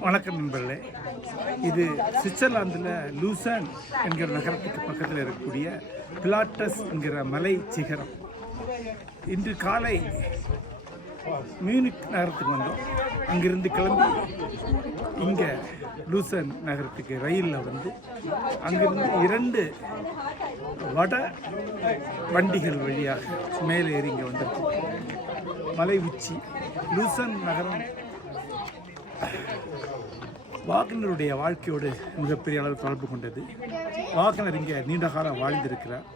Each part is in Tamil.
வணக்கம் நண்பர்களே. இது சுவிட்சர்லாந்தில் லூசன் என்கிற நகரத்துக்கு பக்கத்தில் இருக்கக்கூடிய பிளாட்டஸ் என்கிற மலை சிகரம். இன்று காலை மியூனிக் நகரத்துக்கு வந்தோம். அங்கிருந்து கிளம்பி இங்கே லூசன் நகரத்துக்கு ரயிலில் வந்து அங்கிருந்து இரண்டு வட வண்டிகள் வழியாக மேலே ஏறி இங்கே வந்திருக்கோம். மலை உச்சி லூசன் நகரம். வாகனருடைய வாழ்க்கையோடு மிகப்பெரிய அளவில் தொடர்பு கொண்டது. வாகனர் இங்கே நீண்ட காலம் வாழ்ந்திருக்கிறார்.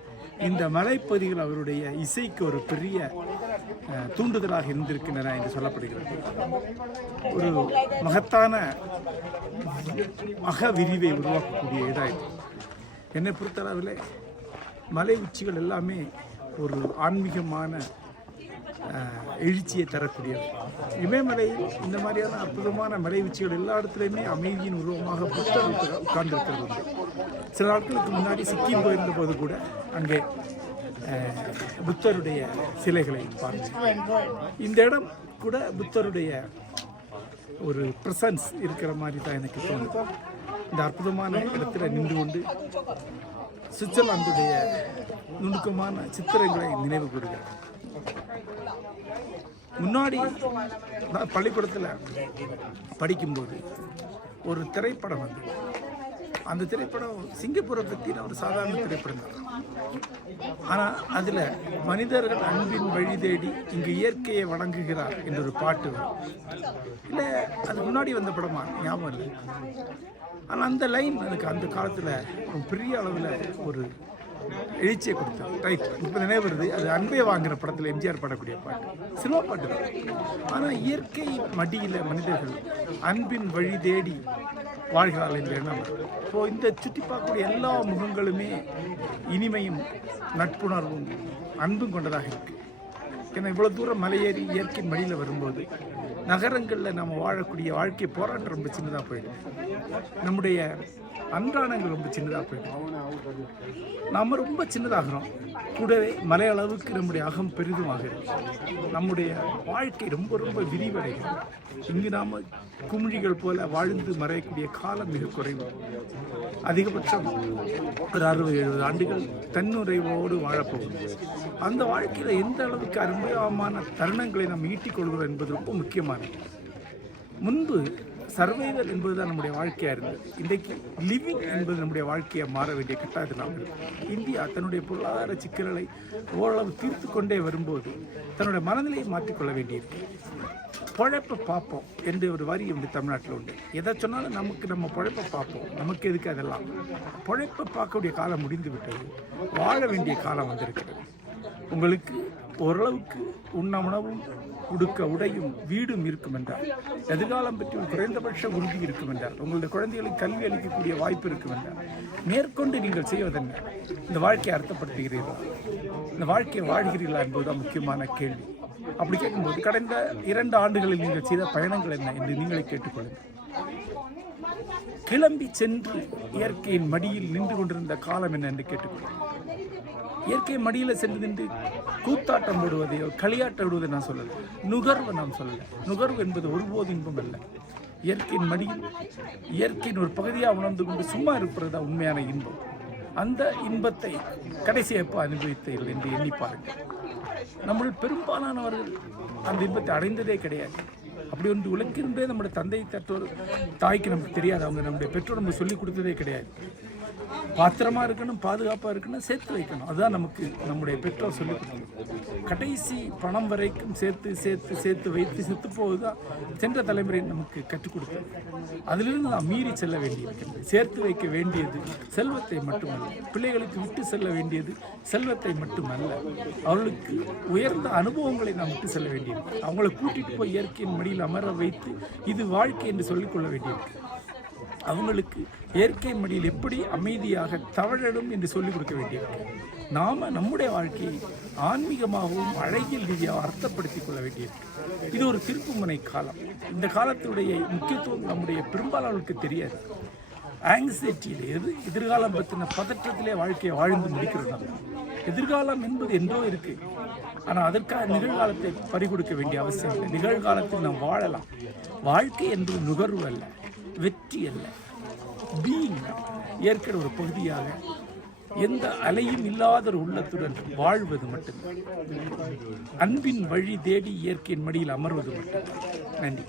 இந்த மலைப்பதிகள் அவருடைய இசைக்கு ஒரு பெரிய தூண்டுதலாக இருந்திருக்கின்றன என்று சொல்லப்படுகிறது. ஒரு மகத்தான மக விரிவை உருவாக்கக்கூடிய இடம் இது. என்னை பொறுத்தளவில் மலை உச்சிகள் எல்லாமே ஒரு ஆன்மீகமான எழுச்சியை தரக்கூடியது. இமயமலை இந்த மாதிரியான அற்புதமான மலை உச்சிகள் எல்லா இடத்துலையுமே அமைதியின் உருவமாக புத்தர் உட்கார்ந்திருக்கிறது. சில நாட்களுக்கு முன்னாடி சிக்கிம் போயிருந்த போது கூட அங்கே புத்தருடைய சிலைகளை பார்த்தேன் இந்த இடம் கூட புத்தருடைய ஒரு ப்ரெசன்ஸ் இருக்கிற மாதிரி தான் எனக்கு தோணுது. இந்த அற்புதமான இடத்துல நின்று கொண்டு சுவிட்சர்லாந்துடைய நுணுக்கமான சித்திரங்களை நினைவு கூறுகிறேன் முன்னாடி நான் பள்ளிக்கூடத்தில் படிக்கும்போது ஒரு திரைப்படம் வந்து அந்த திரைப்படம் சிங்கப்பூரை பற்றின ஒரு சாதாரண திரைப்படம் தான் ஆனால் அதில் மனிதர்கள் அன்பின் வழி தேடி இங்கு இயற்கையை வணங்குகிறார் என்ற ஒரு பாட்டு வரும். இல்லை அது முன்னாடி வந்த படமா? ஞாபகம் இல்லை. ஆனால் அந்த லைன் எனக்கு அந்த காலத்தில் பெரிய அளவில் ஒரு எழுச்சியை கொடுத்தது ரைட் இப்போ நினைவு வருது அது அன்பே வாங்குற படத்தில் எம்ஜிஆர் பாடக்கூடிய பாட்டு. சினிமா பாட்டு தான். ஆனால் இயற்கை மடியில் மனிதர்கள் அன்பின் வழி தேடி வாழ்கிறார்கள் என்ற எண்ணம் இப்போது இந்த சுற்றி பார்க்கக்கூடிய எல்லா முகங்களுமே இனிமையும் நட்புணர்வும் அன்பும் கொண்டதாக இருக்குது ஏன்னா இவ்வளோ தூரம் மலையேறி இயற்கை மடியில் வரும்போது நகரங்களில் நம்ம வாழக்கூடிய வாழ்க்கை போராட்டம் ரொம்ப சின்னதாக போயிடும். நம்முடைய அன்றாடங்கள் ரொம்ப சின்னதாக போயிடும். நாம் ரொம்ப சின்னதாகிறோம். கூடவே மலை அளவுக்கு நம்முடைய அகம் பெரிதுமாகிறது நம்முடைய வாழ்க்கை ரொம்ப ரொம்ப விரிவடைகிறது இங்கு நாம் குமிழிகள் போல வாழ்ந்து மறையக்கூடிய காலம் மிக குறைவு. அதிகபட்சம் ஒரு அறுபது எழுபது ஆண்டுகள் தன்னுறைவோடு வாழப்போகும் அந்த வாழ்க்கையில் எந்த அளவுக்கு அருமையான தருணங்களை நாம் ஈட்டிக் கொள்கிறோம் என்பது ரொம்ப முக்கியமானது முன்பு சர்வைவர் என்பதுதான் நம்முடைய வாழ்க்கையாக இருந்தது. இன்றைக்கு லிவிங் என்பது நம்முடைய வாழ்க்கையை மாற வேண்டிய கட்டாயத்தில் நாம் இந்தியா தன்னுடைய பொருளாதார சிக்கல்களை ஓரளவு தீர்த்து கொண்டே வரும்போது தன்னுடைய மனநிலையை மாற்றிக்கொள்ள வேண்டியிருக்கு. பொழைப்பை பார்ப்போம் என்று ஒரு வரி உண்டு தமிழ்நாட்டில் உண்டு. எதை சொன்னாலும் நமக்கு நம்ம பொழைப்பை பார்ப்போம். நமக்கு எதுக்கு அதெல்லாம்? பொழைப்பை பார்க்கக்கூடிய காலம் முடிந்து விட்டது. வாழ வேண்டிய காலம் வந்திருக்கிறது. உங்களுக்கு ஓரளவுக்கு உண்ண உணவும் உடுக்க உடையும் வீடும் இருக்கும் என்றார் எதிர்காலம் பற்றி ஒரு குறைந்தபட்ச உறுதி இருக்கும் என்றார் உங்களுடைய குழந்தைகளுக்கு கல்வி அளிக்கக்கூடிய வாய்ப்பு இருக்கும் என்றார் மேற்கொண்டு நீங்கள் செய்வதென்ன? இந்த வாழ்க்கையை அர்த்தப்படுத்துகிறீர்களா? இந்த வாழ்க்கையை வாழ்கிறீர்களா என்பதுதான் முக்கியமான கேள்வி. அப்படி கேட்கும்போது கடந்த இரண்டு ஆண்டுகளில் நீங்கள் செய்த பயணங்கள் என்ன என்று நீங்களே கேட்டுக்கொள்ளுங்கள். கிளம்பி சென்று இயற்கையின் மடியில் நின்று கொண்டிருந்த காலம் என்ன என்று கேட்டுக்கொள்ளுங்கள். இயற்கை மடியில் சென்று நின்று கூத்தாட்டம் போடுவதையோ களியாட்டம் விடுவதை நான் சொல்லலை. நுகர்வை நான் சொல்லலை. நுகர்வு என்பது ஒருபோது இன்பம் அல்ல. இயற்கையின் மடியில் இயற்கையின் ஒரு பகுதியாக உணர்ந்து கொண்டு சும்மா இருப்பது தான் உண்மையான இன்பம். அந்த இன்பத்தை கடைசி எப்போ அனுபவித்தீர்கள் என்று எண்ணி பாருங்கள். நம்மள் பெரும்பாலானவர்கள் அந்த இன்பத்தை அடைந்ததே கிடையாது. அப்படி ஒன்று உலகின்றே நம்முடைய தந்தை தற்றோர் தாய்க்கு நமக்கு தெரியாது. அவங்க நம்முடைய பெற்றோர் நம்ம சொல்லிக் கொடுத்ததே கிடையாது. பாத்திரமா இருக்கணும் பாதுகாப்பாக இருக்கணும் சேர்த்து வைக்கணும். அதுதான் நமக்கு நம்முடைய பெற்றோர் சொல்லி கடைசி பணம் வரைக்கும் சேர்த்து சேர்த்து சேர்த்து வைத்து செத்து போகுதான் சென்ற தலைமுறை நமக்கு கற்றுக் கொடுத்தது. அதிலிருந்து நாம் மீறி செல்ல வேண்டியிருக்கிறது. சேர்த்து வைக்க வேண்டியது செல்வத்தை மட்டுமல்ல பிள்ளைகளுக்கு விட்டு செல்ல வேண்டியது செல்வத்தை மட்டுமல்ல. அவர்களுக்கு உயர்ந்த அனுபவங்களை நாம் விட்டு செல்ல வேண்டியது அவங்கள கூட்டிட்டு போய் இயற்கையின் மடியில் அமர வைத்து இது வாழ்க்கை என்று சொல்லிக்கொள்ள வேண்டியிருக்கு அவங்களுக்கு இயற்கை மடியில் எப்படி அமைதியாக தவழணும் என்று சொல்லிக் கொடுக்க வேண்டியிருக்கு நாம நம்முடைய வாழ்க்கையை ஆன்மீகமாகவும் அழகியல் ரீதியாக அர்த்தப்படுத்திக் கொள்ள வேண்டியிருக்கு இது ஒரு திருப்புமுனை காலம். இந்த காலத்துடைய முக்கியத்துவம் நம்முடைய பெரும்பாலானவர்களுக்கு தெரியாது. ஆங்ஸைட்டியில் எது எதிர்காலம் பற்றின பதற்றத்திலே வாழ்க்கையை வாழ்ந்து முடிக்கிறோம் நம்ம எதிர்காலம் என்பது என்றோ இருக்கு. ஆனால் அதற்காக நிகழ்காலத்தை பறிகொடுக்க வேண்டிய அவசியம் இல்லை. நிகழ்காலத்தில் நாம் வாழலாம். வாழ்க்கை என்பது நுகர்வு அல்ல. வெற்றி அல்ல. பீயிங் ஏற்கனவே ஒரு பகுதியாக எந்த அலையும் இல்லாத ஒரு உள்ளத்துடன் வாழ்வது மட்டும்தான் அன்பின் வழி தேடி இயற்கையின் மடியில் அமர்வது மட்டும்தான் நன்றி.